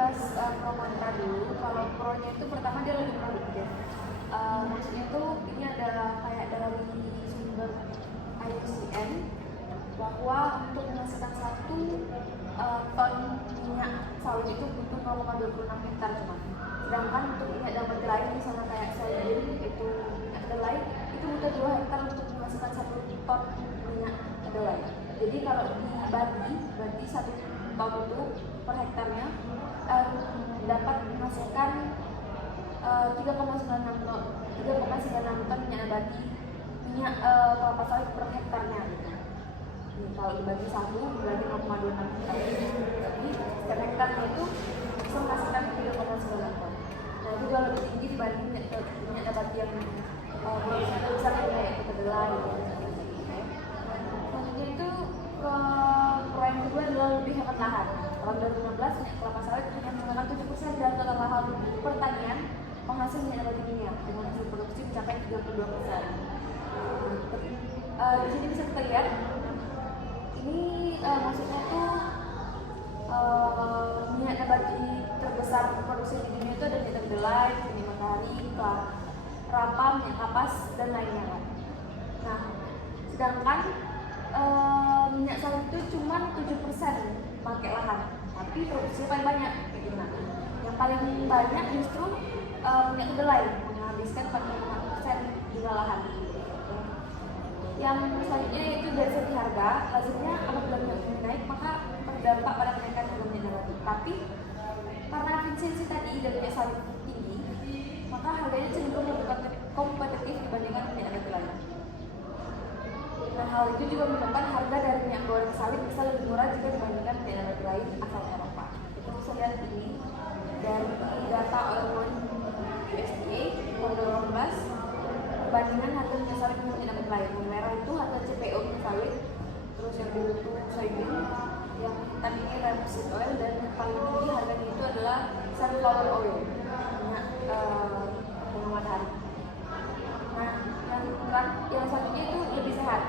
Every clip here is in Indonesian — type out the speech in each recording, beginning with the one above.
bahas pro kontra dulu. Kalau pro-nya itu pertama dia lebih produktif. Maksudnya itu ini ada kayak dari sumber IUCN bahwa untuk menghasilkan 1 ton minyak sawit itu butuh 0,26 hektar cuma. Sedangkan untuk minyak nabati lain misalnya kayak soybean itu minyak kedelai itu butuh 2 hektar untuk menghasilkan 1 ton minyak kedelai. Jadi kalau dibagi berarti 1 ton itu per hektarnya dapat menghasilkan 3,96 ton minyak nabati minyak kelapa sawit per hektarnya. Kalau dibagi 1 berarti 0,26 hektar. Jadi setiap hektarnya itu bisa menghasilkan 3,96 ton. Nah itu jauh lebih tinggi dibanding minyak nabati yang produksinya besar kayak kedelai. Selanjutnya itu pro yang kedua adalah lebih hemat lahan. Tahun 2016 minyak kelapa sawit hanya menggunakan 7% dari total lahan pertanian penghasil minyak nabati minyak dengan hasil produksi mencapai 32%. Di sini bisa kita lihat ini maksudnya tuh minyak nabati terbesar produksi di dunia itu ada minyak kedelai, minyak matahari, kelapa, minyak kapas dan lainnya kan. Nah, sedangkan minyak sawit itu cuma 7% pakai lahan, tapi produksinya paling banyak kayak gimana? Yang paling banyak justru minyak kedelai menghabiskan 45% jumlah lahan. Yang selanjutnya itu dari segi harga, lazimnya apabila minyak bumi naik maka berdampak pada kenaikan harga minyak nabati. Tapi karena efisiensi tadi dan minyak sawit tinggi, maka harganya cenderung lebih kompetitif dibandingkan minyak nabati lain. Nah, hal itu juga menyebabkan harga dari minyak goreng sawit bisa lebih murah jika dibandingkan minyak nabati lain asal Eropa. Kita bisa lihat ini dari data Oilmoney USDA tahun 2018 perbandingan harga minyak sawit dengan minyak nabati lain. Yang merah itu harga CPO minyak sawit, terus yang biru itu soybean, yang hitam ini rapeseed oil, dan yang paling tinggi harganya itu adalah sunflower oil, minyak bunga matahari. Nah, yang selanjutnya itu lebih sehat.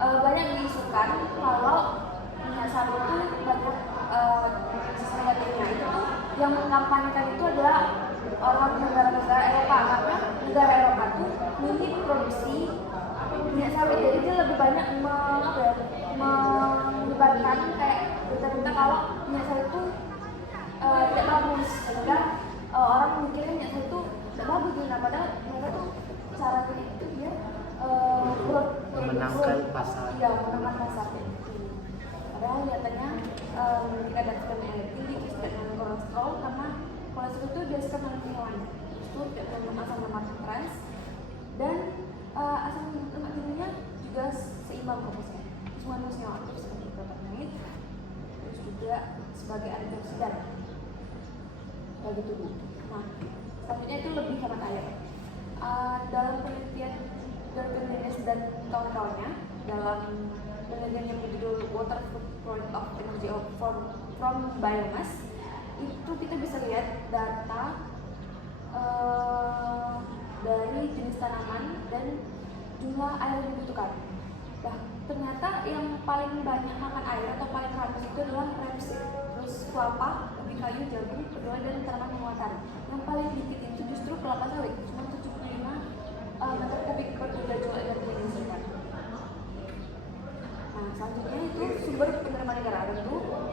Banyak diisukan kalau minyak sawit itu banyak sisi negatifnya. Itu tuh yang mengkampanyekan itu adalah orang negara-negara Eropa, karena negara Eropa tuh minim produksi minyak sawit, jadi dia lebih banyak menyebarkan kayak berita-berita kalau minyak sawit itu tidak bagus, sehingga orang mikirnya minyak sawit itu tidak bagus. Nah, padahal mereka tuh caranya itu dia memenangkan pasar. Iya, memenangkan pasar. Padahal nyatanya tidak ada vitamin yang tinggi, terus tidak mengandung kolesterol, karena kolesterol itu dihasilkan oleh hewan, itu tidak mengandung asam lemak trans, dan asam lemak jenuhnya juga seimbang proporsinya. Semua senyawa aktif seperti flavonoid, terus juga sebagai antioksidan bagi tubuh. Nah, selanjutnya itu lebih hemat air. Dalam penelitian Dorkenius dan kawan-kawannya dalam penelitian yang berjudul Water Footprint of Energy from Biomass, itu kita bisa lihat data dari jenis tanaman dan jumlah air yang dibutuhkan. Nah, ternyata yang paling banyak makan air atau paling harus itu adalah rapeseed, terus kelapa, ubi kayu, jagung, kedelai, dan tanaman bunga matahari. Yang paling dikit itu justru kelapa sawit, cuma 75 meter kubik per gigajoule energi yang dihasilkan. Nah, selanjutnya itu sumber penerimaan negara. Tentu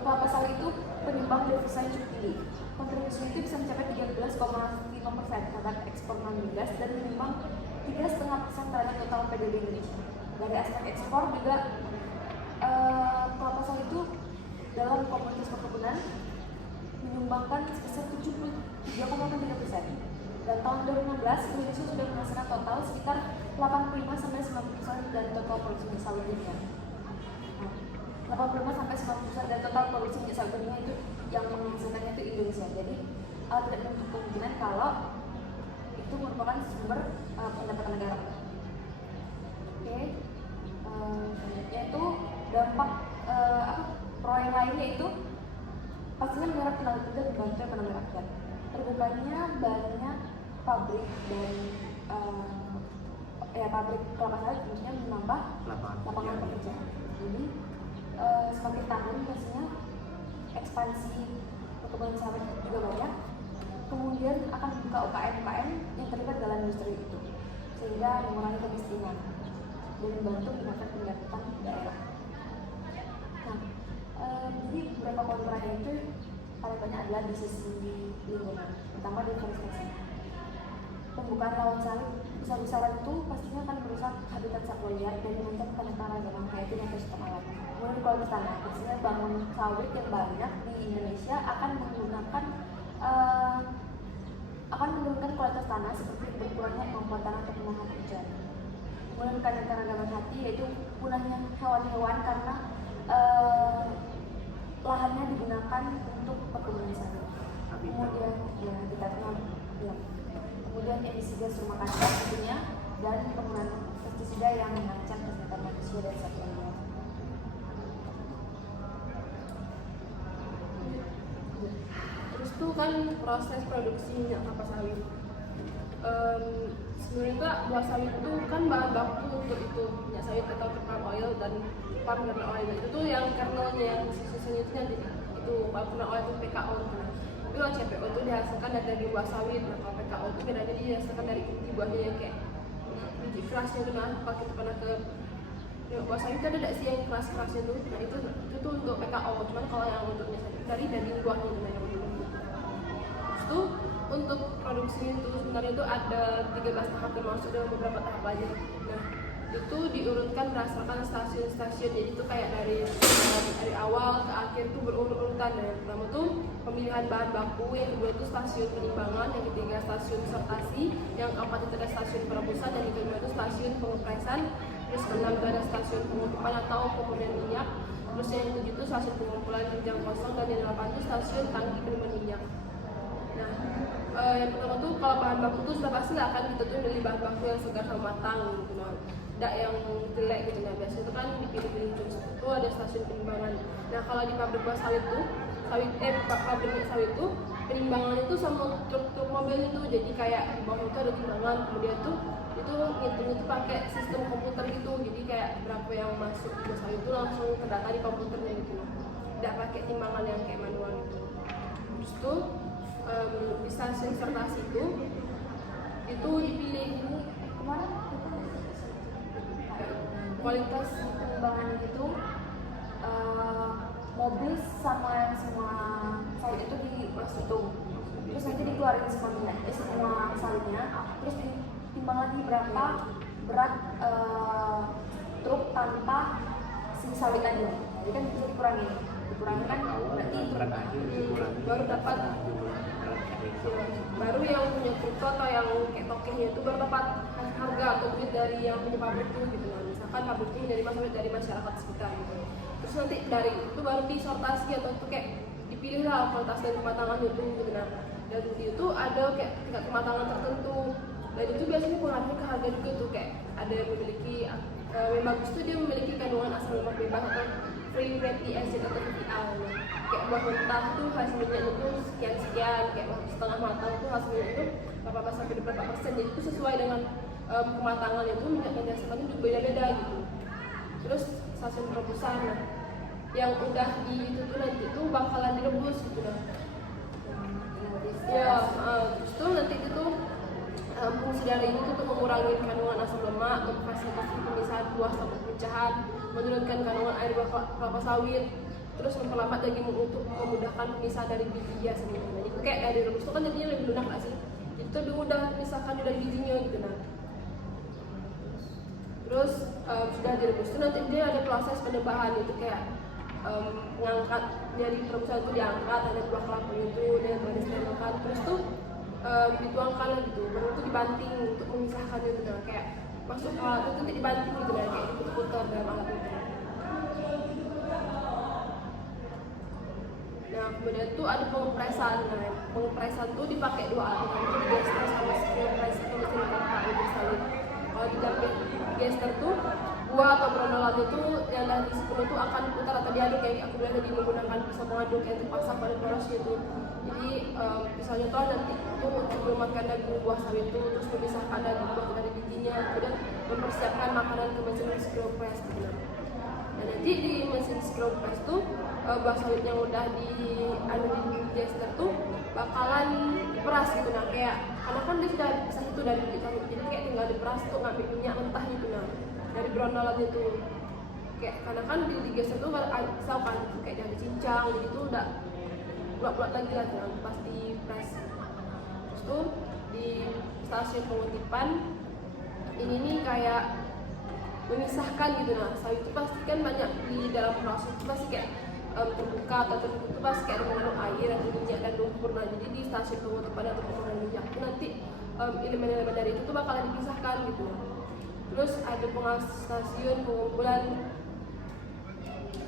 kelapa sawit itu penyumbang devisa yang cukup tinggi. Kontribusinya itu bisa mencapai 13,5% terhadap ekspor non migas dan menyumbang 3,5% terhadap total PDB Indonesia. Dari aspek ekspor juga kelapa sawit itu dalam komoditas perkebunan menyumbangkan sebesar 73,3%. Dan tahun 2016 Indonesia sudah menghasilkan total sekitar 85-90% dari total produksi minyak sawit dunia. 85-90% dari total produksi minyak sawit dunia itu yang menghasilkannya itu Indonesia. Jadi tidak menutup kemungkinan kalau itu merupakan sumber pendapatan negara. Oke, yaitu dampak pro yang lainnya itu pastinya menyerap tenaga kerja dibantu ekonomi rakyat. Terbukanya banyak pabrik dan pabrik kelapa sawit tentunya menambah lapangan pekerjaan. Jadi semakin tahun pastinya ekspor ekspansi perkebunan sawit juga banyak, kemudian akan membuka UKM-UKM yang terlibat dalam industri itu, sehingga mengurangi kemiskinan dan membantu meningkatkan pendapatan daerah. Nah, jadi beberapa kontranya itu paling banyak adalah di sisi lingkungan, terutama deforestasi. Pembukaan lahan sawit besar-besaran itu pastinya akan merusak habitat satwa liar dan mengancam keanekaragaman hayati dan ekosistem alam. Kemudian kualitas tanah, biasanya bangun sawit yang banyak di Indonesia akan menurunkan kualitas tanah seperti berkurangnya kemampuan tanah untuk menahan hujan. Kemudian keanekaragaman hayati, yaitu punahnya hewan-hewan karena lahannya digunakan untuk perkebunan sawit. Kemudian habitatnya kemudian emisi gas rumah kaca tentunya, dan penggunaan pestisida yang mengancam kesehatan manusia dan satwa liar. Terus tuh kan proses produksi minyak kelapa sawit. Sebenarnya buah sawit itu kan bahan baku untuk itu minyak sawit atau palm oil dan palm kernel oil. Itu tuh yang kernelnya, yang sisanya itu nanti itu palm kernel oil itu PKO. Tapi kalau CPO itu dihasilkan dari daging buah sawit. Nah, kalau PKO itu bedanya dihasilkan dari inti buahnya yang kayak biji kerasnya itu. Nah, kalau kita pernah ke buah sawit kan ada sih yang keras-kerasnya tuh. Nah, itu tuh untuk PKO. Cuman kalau yang untuk minyak sawit dari daging buahnya itu yang itu untuk produksi itu sebenarnya itu ada 13 tahap, termasuk dalam beberapa tahap aja. Nah, itu diurutkan berdasarkan stasiun-stasiun, jadi itu kayak dari awal ke akhir itu berurut-urutan. Yang pertama tuh pemilihan bahan baku, yang kedua itu stasiun penimbangan, yang ketiga stasiun sortasi, yang keempat itu ada stasiun perebusan, dan yang kelima itu stasiun pengepresan, terus keenam itu ada stasiun pengutupan atau pemurnian minyak, terus yang ketujuh itu stasiun pengumpulan jenjang kosong, dan yang delapan itu stasiun tangki penimbangan minyak. Nah, yang pertama tuh kalau bahan baku tuh sudah pasti lah kan kita tuh milih bahan baku yang segar sama matang gitu, nah, tidak yang jelek gitu. Nah, biasanya itu kan dipilih-pilih terus. Itu ada stasiun penimbangan. Nah, kalau di pabrik buah sawit tuh, pabrik minyak sawit tuh penimbangan itu sama truk mobil itu, jadi kayak di bawah itu ada timbangan, kemudian tuh itu ngitung itu pakai sistem komputer gitu, jadi kayak berapa yang masuk ke buah sawit itu langsung terdata di komputernya gitu, tidak pakai timbangan yang kayak manual gitu. Terus tuh di stasiun sortasi itu dipilih Kemarin kualitas pengembangan itu mobil sama semua sawit itu dimasuk, terus nanti dikeluarin semua minyak, semua sawitnya, terus ditimbang lagi berapa berat truk tanpa si sawit aja. Jadi kan bisa dikurangi kan berarti baru dapat, baru yang punya truk atau yang kayak tokenya itu baru dapat harga atau duit dari yang punya pabrik itu gitu. Nah, misalkan pabrik itu menerima sawit dari masyarakat sekitar gitu. Terus nanti dari itu baru disortasi atau itu kayak dipilih lah kualitas dan kematangan itu gitu. Nah, dan itu ada kayak tingkat kematangan tertentu, dan itu biasanya pengaruhnya ke harga juga tuh, kayak ada yang memiliki yang bagus tuh dia memiliki kandungan asam lemak bebas atau free fatty acid atau FPA. Kayak buah mentah tuh hasilnya itu sekian, kayak setengah matang tuh hasilnya itu berapa sampai berapa persen. Jadi itu sesuai dengan kematangan itu minyak yang dihasilkan itu beda-beda gitu. Terus stasiun perebusan, nah, yang udah di itu tuh nanti itu bakalan direbus gitu lah. Ya, terus tuh nanti itu fungsi dari ini untuk mengurangi kandungan asam lemak, memfasilitasi pemisahan buah sampai pecahan, menurunkan kandungan air buah kelapa sawit, terus memperlambat daging untuk memudahkan pemisahan dari biji biasanya. Nah, itu kayak dari rebus itu kan jadinya lebih lunak nggak sih? Jadi itu mudah misalkan dari bijinya gitu. Nah, terus sudah direbus itu nanti dia ada proses penebahan, itu kayak mengangkat dari perebusan itu, diangkat ada buah kelapa itu dan disterilkan, terus tuh dituangkan gitu, baru itu dibanting untuk memisahkan itu. Nah, kayak masuk alat itu nanti dibanting gitu, nah, kayak diputar dalam alat itu. Nah, kemudian tuh ada pengepresan. Nah, pengepresan tuh dipakai dua alat, itu digester sama skill press atau mesin kelapa lebih sawit. Kalau digester tuh buah atau granulat itu yang dari sepuluh itu akan diputar atau diaduk, kayak aku bilang tadi menggunakan pisau mengaduk yang terpasang pada poros gitu. Jadi misalnya tuh nanti itu untuk memakan daging buah sawit itu, terus memisahkan daging buah dari bijinya, kemudian mempersiapkan makanan ke mesin screw press gitu. Nah, nanti di mesin screw press tuh buah sawit yang udah digester tuh bakalan diperas gitu. Nah kayak karena kan dia sudah bisa itu dari kulit sawit, jadi kayak tinggal diperas tuh ngambil minyak mentah gitu. Nah dari brondolannya tuh kayak karena kan digester tuh misal kan kayak dari cincang gitu udah bulat-bulat lagi lah kan pasti press. Terus tuh di stasiun pengutipan ini nih kayak memisahkan gitu. Nah sawit itu pasti kan banyak di dalam proses itu pasti kayak terbuka atau tertutup itu pasti kayak ada mengandung air, ada minyak dan lumpur. Nah jadi di stasiun pengutipan atau pengolahan minyak itu nanti elemen-elemen dari itu tuh bakalan dipisahkan gitu. Terus ada stasiun pengumpulan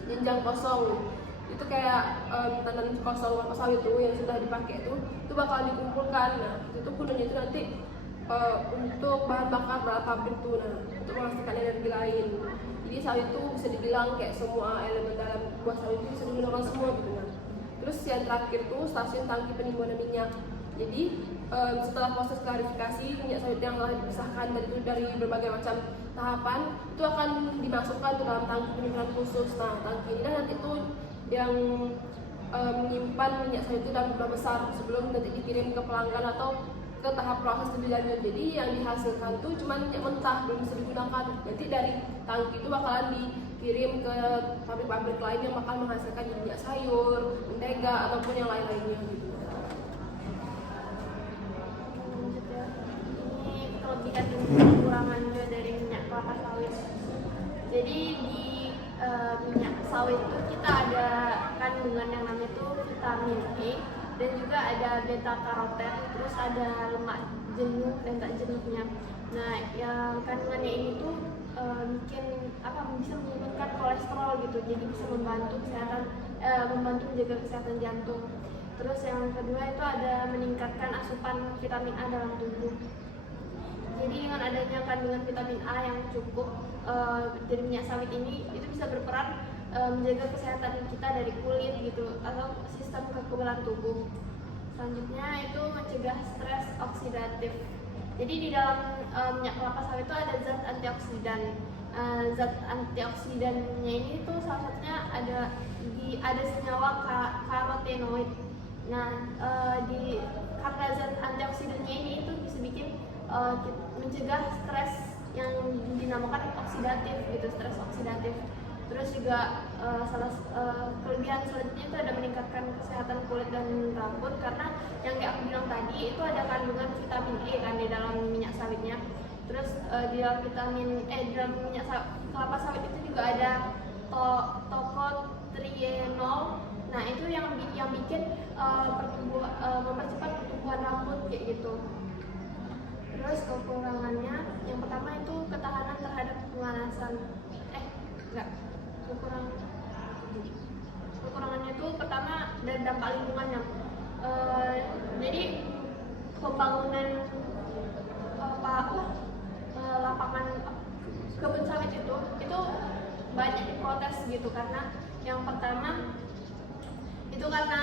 jenjang kosong, itu kayak tandan kosong kelapa sawit itu yang sudah dipakai itu bakal dikumpulkan. Nah itu gunanya itu nanti untuk bahan bakar pabrik tuh, nah untuk menghasilkan energi lain. Jadi sawit itu bisa dibilang kayak semua elemen dalam buah sawit itu bisa digunakan semua gitu. Nah terus yang terakhir tuh stasiun tangki penimbunan minyak. Jadi setelah proses klarifikasi minyak sawit yang telah dipisahkan dari berbagai macam tahapan itu akan dimasukkan ke dalam tangki penyimpanan khusus. Nah tangki ini nanti tuh yang menyimpan minyak sawit itu dalam jumlah besar sebelum nanti dikirim ke pelanggan atau ke tahap proses lebih lanjut. Jadi yang dihasilkan tuh cuma minyak mentah, belum bisa digunakan. Nanti dari tangki itu bakalan dikirim ke pabrik-pabrik lain yang bakal menghasilkan minyak sayur, mentega ataupun yang lain-lainnya gitu. Ini kelebihan dan kekurangan juga dari minyak kelapa sawit. Jadi di minyak sawit itu kita ada kandungan yang namanya tuh vitamin E dan juga ada beta karoten, terus ada lemak jenuh dan tak jenuhnya. Nah yang kandungannya ini tuh bisa menurunkan kolesterol gitu, jadi bisa membantu kesehatan, membantu menjaga kesehatan jantung. Terus yang kedua itu ada meningkatkan asupan vitamin A dalam tubuh. Jadi dengan adanya kandungan vitamin A yang cukup dari minyak sawit ini itu bisa berperan menjaga kesehatan kita dari kulit gitu atau sistem kekebalan tubuh. Selanjutnya itu mencegah stres oksidatif. Jadi di dalam minyak kelapa sawit itu ada zat antioksidan. Zat antioksidannya ini tuh salah satunya ada senyawa karotenoid. Nah karena zat antioksidannya ini itu bisa bikin mencegah stres yang dinamakan oksidatif gitu, stres oksidatif. Terus juga kelebihan selanjutnya itu ada meningkatkan kesehatan kulit dan rambut, karena yang kayak aku bilang tadi itu ada kandungan vitamin E kan di dalam minyak sawitnya. Terus di dalam minyak kelapa sawit itu juga ada tocotrienol. Nah itu yang bikin mempercepat pertumbuhan rambut kayak gitu. Terus kekurangannya yang pertama itu ketahanan terhadap pemanasan. Kekurangannya itu pertama dari dampak lingkungannya. Jadi pembangunan lapangan kebun sawit itu banyak diprotes gitu, karena yang pertama itu karena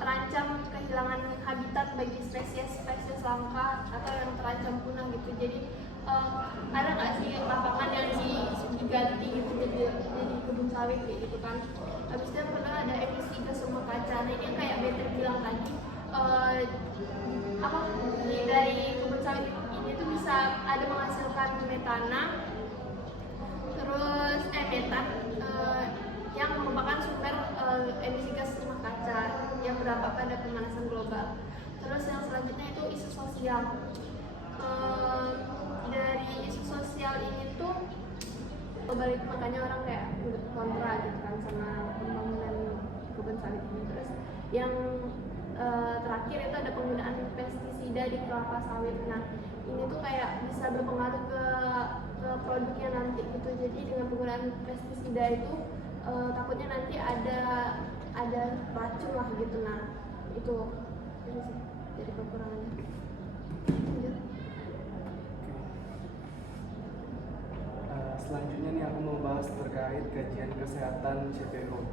terancam kehilangan habitat bagi spesies langka atau yang terancam punah gitu. Jadi ada nggak sih lapangan yang diganti gitu jadi kebun sawit kayak gitu kan. Habis itu pernah ada emisi gas rumah kaca. Nah ini kayak Better bilang tadi, dari kebun sawit ini tuh bisa ada menghasilkan metan yang merupakan sumber emisi gas rumah kaca yang berdampak pada pemanasan global. Terus yang selanjutnya itu isu sosial. Dari isu sosial ini tuh kembali, makanya orang kayak kontra gitu kan sama pembangunan kebun sawit ini. Terus yang terakhir itu ada penggunaan pestisida di kelapa sawit. Nah ini tuh kayak bisa berpengaruh ke produknya nanti gitu. Jadi dengan penggunaan pestisida itu takutnya nanti ada racun lah gitu. Nah itu sih jadi kekurangannya. Selanjutnya nih aku mau bahas terkait kajian kesehatan CPO.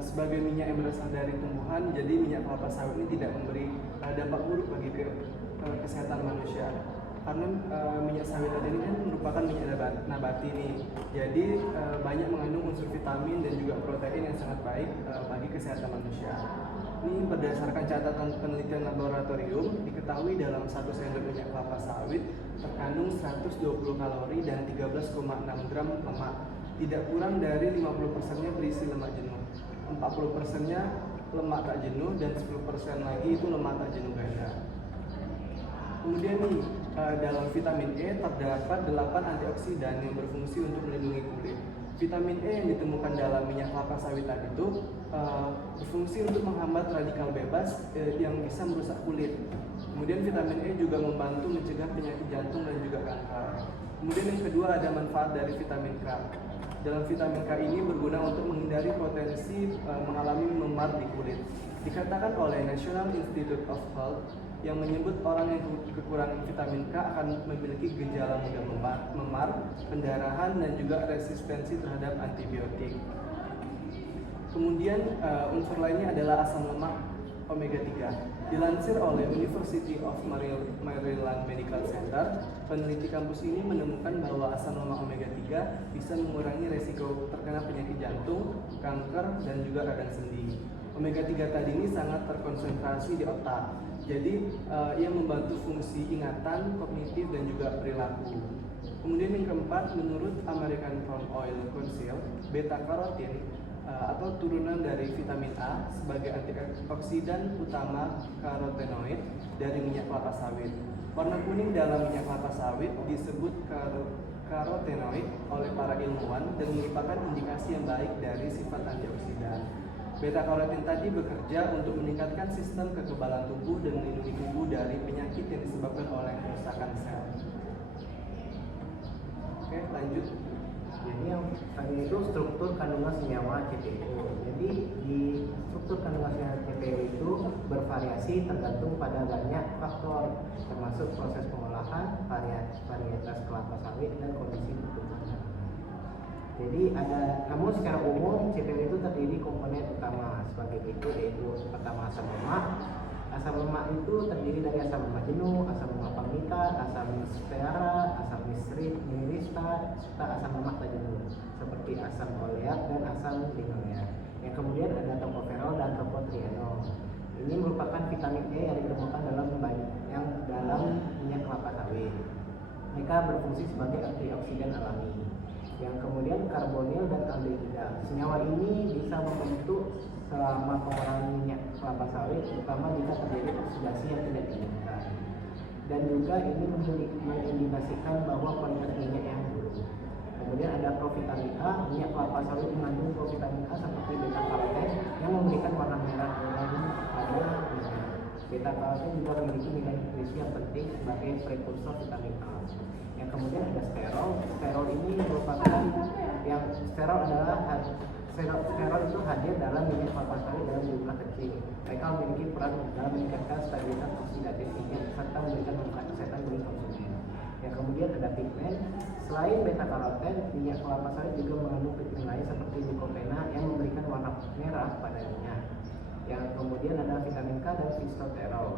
Sebagai minyak yang berasal dari tumbuhan, jadi minyak kelapa sawit ini tidak memberi dampak buruk bagi kesehatan manusia. karena minyak sawit tadi ini kan merupakan minyak nabati nih. Jadi banyak mengandung unsur vitamin dan juga protein yang sangat baik bagi kesehatan manusia. Ini berdasarkan catatan penelitian laboratorium, diketahui dalam 1 sendok minyak kelapa sawit terkandung 120 kalori dan 13,6 gram lemak. Tidak kurang dari 50%-nya berisi lemak jenuh, 40%-nya lemak tak jenuh, dan 10% lagi itu lemak tak jenuh ganda. Kemudian nih, dalam vitamin E terdapat 8 antioksidan yang berfungsi untuk melindungi kulit. Vitamin E yang ditemukan dalam minyak kelapa sawit tadi itu berfungsi untuk menghambat radikal bebas yang bisa merusak kulit. Kemudian vitamin E juga membantu mencegah penyakit jantung dan juga kanker. Kemudian yang kedua ada manfaat dari vitamin K. Dalam vitamin K ini berguna untuk menghindari potensi mengalami memar di kulit. Dikatakan oleh National Institute of Health yang menyebut orang yang kekurangan vitamin K akan memiliki gejala mudah memar, pendarahan, dan juga resistensi terhadap antibiotik. Kemudian unsur lainnya adalah asam lemak omega 3. Dilansir oleh University of Maryland Medical Center, peneliti kampus ini menemukan bahwa asam lemak omega 3 bisa mengurangi resiko terkena penyakit jantung, kanker, dan juga radang sendi. Omega 3 tadi ini sangat terkonsentrasi di otak. Jadi ia membantu fungsi ingatan, kognitif, dan juga perilaku. Kemudian yang keempat, menurut American Palm Oil Council, beta karotin atau turunan dari vitamin A sebagai antioksidan utama karotenoid dari minyak kelapa sawit. Warna kuning dalam minyak kelapa sawit disebut karotenoid oleh para ilmuwan dan merupakan indikasi yang baik dari sifat antioksidan. Beta karotin tadi bekerja untuk meningkatkan sistem kekebalan tubuh dan melindungi tubuh dari penyakit yang disebabkan oleh kerusakan sel. Oke, lanjut. Jadi yang tadi itu struktur kandungan senyawa CPO. Jadi di struktur kandungan senyawa CPO itu bervariasi tergantung pada banyak faktor, termasuk proses pengolahan, varietas kelapa sawit, dan kondisi pertumbuhan. Jadi namun secara umum CPO itu terdiri komponen utama sebagai berikut, yaitu pertama asam lemak. Asam lemak itu terdiri dari asam lemak jenuh, asam lemak palmitat, asam stearat, asam myristat, serta asam lemak tak jenuh seperti asam oleat dan asam linoleat. Yang kemudian ada tokoferol dan tokotrienol. Ini merupakan vitamin E yang ditemukan dalam minyak kelapa sawit. Mereka berfungsi sebagai antioksidan alami. Yang kemudian karbonil dan aldehida. Senyawa ini bisa membentuk selama pengolahan minyak kelapa sawit, terutama jika terjadi oksidasi yang tidak diinginkan. Dan juga ini mengindikasikan bahwa kualitas minyak yang buruk. Kemudian ada provitamin A. Minyak kelapa sawit mengandung provitamin A seperti beta karoten yang memberikan warna merah pada minyak. Beta karoten juga memiliki nilai nutrisi yang penting sebagai prekursor vitamin A. Yang kemudian ada sterol. Sterol ini merupakan sterol itu hadir dalam minyak kelapa sawit dalam jumlah kecil. Mereka memiliki peran dalam meningkatkan stabilitas oksidatif minyak serta memberikan manfaat kesehatan bagi konsumen. Yang kemudian ada pigmen. Selain beta karoten, minyak kelapa sawit juga mengandung pigmen lain seperti lycopene yang memberikan warna merah pada minyak. Yang kemudian ada vitamin K dan fistosterol.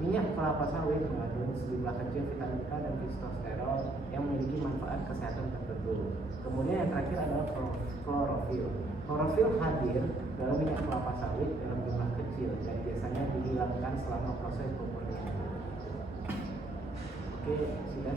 Minyak kelapa sawit mengandung sejumlah kecil vitamin K dan fistosterol yang memiliki manfaat kesehatan tertentu. Kemudian yang terakhir adalah klorofil. Klorofil hadir dalam minyak kelapa sawit dalam jumlah kecil dan biasanya dihilangkan selama proses pemurnian. Oke, sudah.